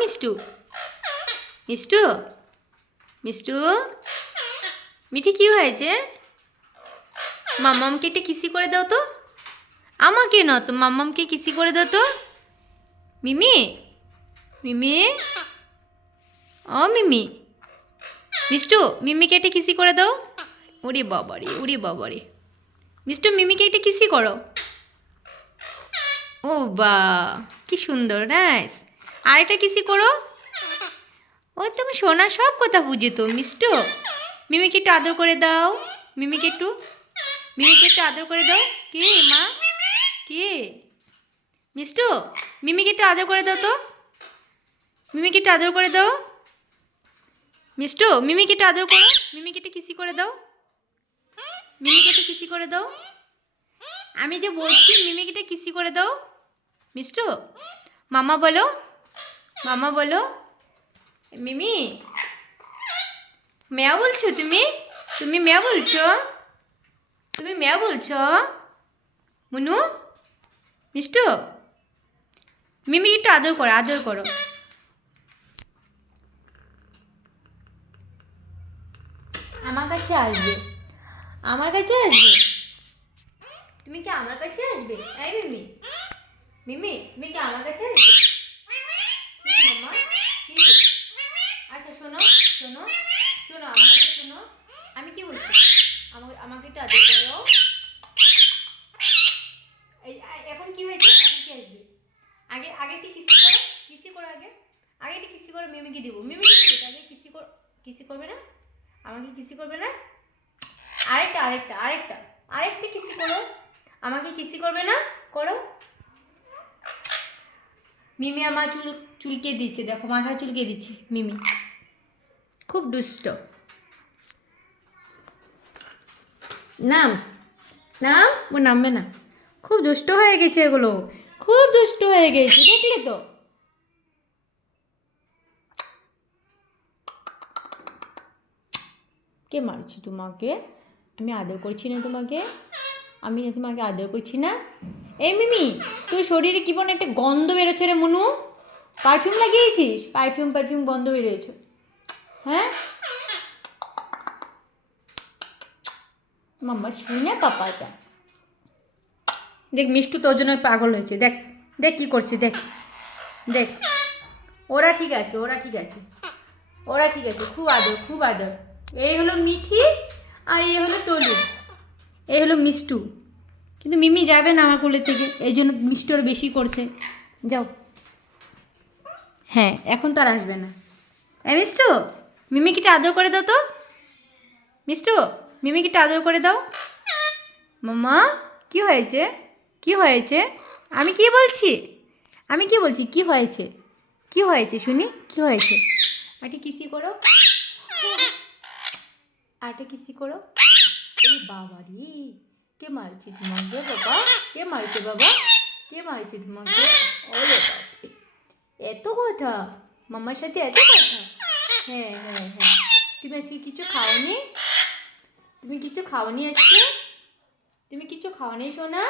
মিষ্টু মিষ্টু মিষ্টু মিঠি কি হয়েছে? মাম্মামকে একটা কিসি করে দাও তো। আমাকে না তো, মাম্মামকে কিসি করে দাও তো। মিমি মিমি মিমি মিষ্টু মিমিকে একটা কিসি করে দাও। ওরে বাবারে, ওরে বাবারে। মিষ্টু মিমিকে একটা কিসি করো। ও বা, কি সুন্দর, নাইস। আরেকটা কিসি করো। ও তুমি সোনা সব কথা বুঝে তো মিষ্টু। মিমিকে একটু আদর করে দাও। মিমিকে একটু আদর করে দাও। কে মা? কে? মিষ্টু মিমিকে একটু আদর করে দাও তো। মিমিকে একটু আদর করে দাও। মিষ্টু মিমিকে একটু আদর করো। মিমিকে একটু কিসি করে দাও। মিমিকে একটু কিসি করে দাও। আমি যে বলছি মিমিকে একটু কিসি করে দাও। মিষ্টু মামা বলো, মামা বলো। মিমি মেয়া বলছো তুমি? তুমি মেয়া বলছো? তুমি মেয়া বলছো? মুনু মিষ্টু মিমি একটু আদর করো, আদর করো। আমার কাছে আসবে, আমার কাছে আসবে। তুমি কি আমার কাছে আসবে? এই মিমি, মিমি তুমি কি আমার কাছে আসবে? কি মাম্মা? কি? আচ্ছা শোনো, শোনো, শোনো আমার কাছে শোনো। আমি কি বলছি, আমাকে একটু আদর করো। এই এখন কি হয়েছে? এখন কি আসবে? আগে আগে একটু কিসি করো, কিসি করো আগে। আগে একটু কিসি করো, মিমিকে দিব, মিমিকে দিব। আগে কিসি করো। কিসি করবে না? আমাকে কিসি করবে না? আরেকটা আরেকটা আরেকটা আরেকটা কিসি করো। আমাকে কিসি করবে না? করো। মিমি আমার চুলকে দিচ্ছে, দেখো মাথা চুলকে দিচ্ছে মিমি। খুব দুষ্ট। নাম নাম ও নামবে না। খুব দুষ্ট হয়ে গেছে এগুলো, খুব দুষ্ট হয়ে গেছে, দেখলে তো। কে মারছি তোমাকে? আমি আদর করছি না তোমাকে? আমি না তোমাকে আদর করছি না? এই মিমি, তোর শরীরে কি বলে একটা গন্ধ বেরোচ্ছে রে মনু। পারফিউম লাগিয়েছিস? পারফিউম গন্ধ বেরিয়েছে। হ্যাঁ মাম্মা শুই না পাপাটা। দেখ মিষ্টু তোর জন্য পাগল হয়েছে, দেখ দেখ কী করছে, দেখ দেখ। ওরা ঠিক আছে, ওরা ঠিক আছে, ওরা ঠিক আছে। খুব আদর, খুব আদর। এই হলো মিঠি আর এই হলো টলু, এই হলো মিষ্টু। কিন্তু মিমি যাবে না আমার কোলে থেকে, এই জন্য মিষ্টু আর বেশি করছে। যাও। হ্যাঁ এখন তো আর আসবে না। এই মিষ্টু মিমিকিটা আদর করে দাও তো। মিষ্টু মিমিকিটা আদর করে দাও। মাম্মা কি হয়েছে? কি হয়েছে? আমি কি বলছি? আমি কি বলছি? কি হয়েছে? কি হয়েছে শুনি? কি হয়েছে? আরেকটা কিসি করো, আরেকটা কিসি করো। এই বাবা রে, কে মারছে তোমাকে বাবা? কে মারছে বাবা? কে মারছে তোমাকে? ওরে বাবা, এত কথা মামার সাথে, এত কথা। হ্যাঁ হ্যাঁ হ্যাঁ। তুমি আজকে কিছু খাওনি? তুমি কিছু খাওনি আজকে? তুমি কিছু খাওনি সোনা?